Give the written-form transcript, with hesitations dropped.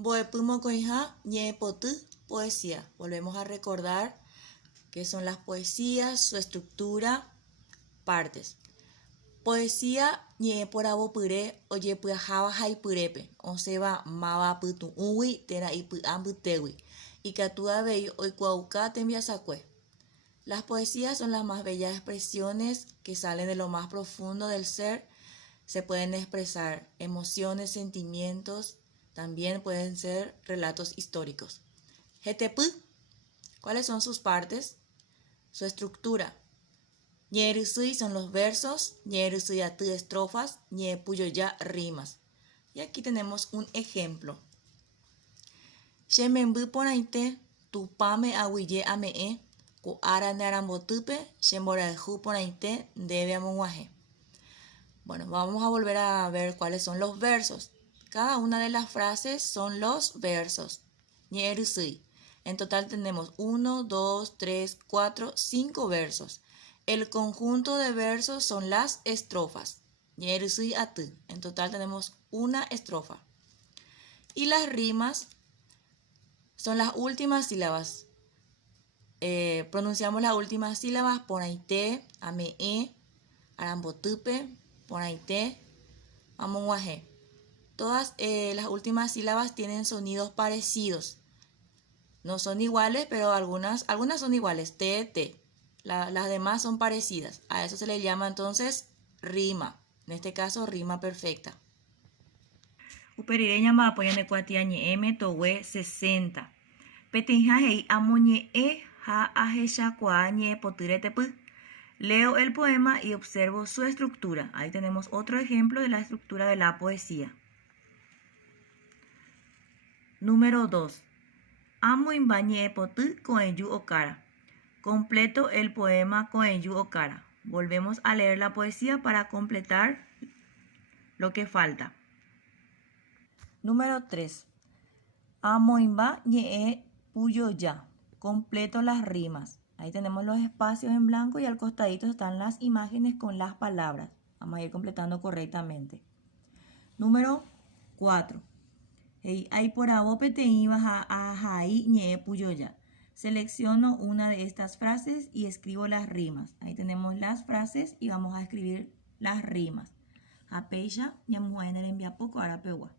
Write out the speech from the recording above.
Boepumocoija, ñepotu, poesía. Volvemos a recordar qué son las poesías, su estructura, partes. Poesía ñeporabopyre ojepyahava haipyrépe, osẽva mavaapytu'ũgui térã ipy'ãmbytégui, ikatu avei oikuauka tembiasakue. Las poesías son las más bellas expresiones que salen de lo más profundo del ser. Se pueden expresar emociones, sentimientos, también pueden ser relatos históricos. Hetepy, ¿cuáles son sus partes? Su estructura. Ñerysy son los versos, ñerysyjaty estrofas, ñepujoja rimas. Y aquí tenemos un ejemplo. Chememby porãite, tupãme aguyje ame'ẽ, ko'ára nearambotýpe, chemborayhu porãite ndéve amog̃uahẽ. Bueno, vamos a volver a ver cuáles son los versos. Cada una de las frases son los versos. Ñerysy. En total tenemos 1, 2, 3, 4, 5 versos. El conjunto de versos son las estrofas. Ñerysy aty. En total tenemos una estrofa. Y las rimas son las últimas sílabas. Pronunciamos las últimas sílabas. Porãite, ame'ẽ, arambotýpe, porãite, amog̃uahẽ. Todas las últimas sílabas tienen sonidos parecidos. No son iguales, pero algunas son iguales. T, T. Las demás son parecidas. A eso se le llama entonces rima. En este caso, rima perfecta. Uperire ñamba'apo ñandekuatia ñe'ẽme togue 60. Peteĩha he'i amo ñe'ẽ ha ahechakuaa ñe'ẽpoty retepy. Leo el poema y observo su estructura. Ahí tenemos otro ejemplo de la estructura de la poesía. Número 2. Amoimba ñe'ẽpoty ko'ẽju okára. Completo el poema ko'ẽju okára. Volvemos a leer la poesía para completar lo que falta. Número 3. Amoimba ñe'ẽpujoja. Completo las rimas. Ahí tenemos los espacios en blanco y al costadito están las imágenes con las palabras. Vamos a ir completando correctamente. Número 4. Selecciono una de estas frases y escribo las rimas. Ahí tenemos las frases y vamos a escribir las rimas. Apeya, ñamuaener envía poco ahora pewa.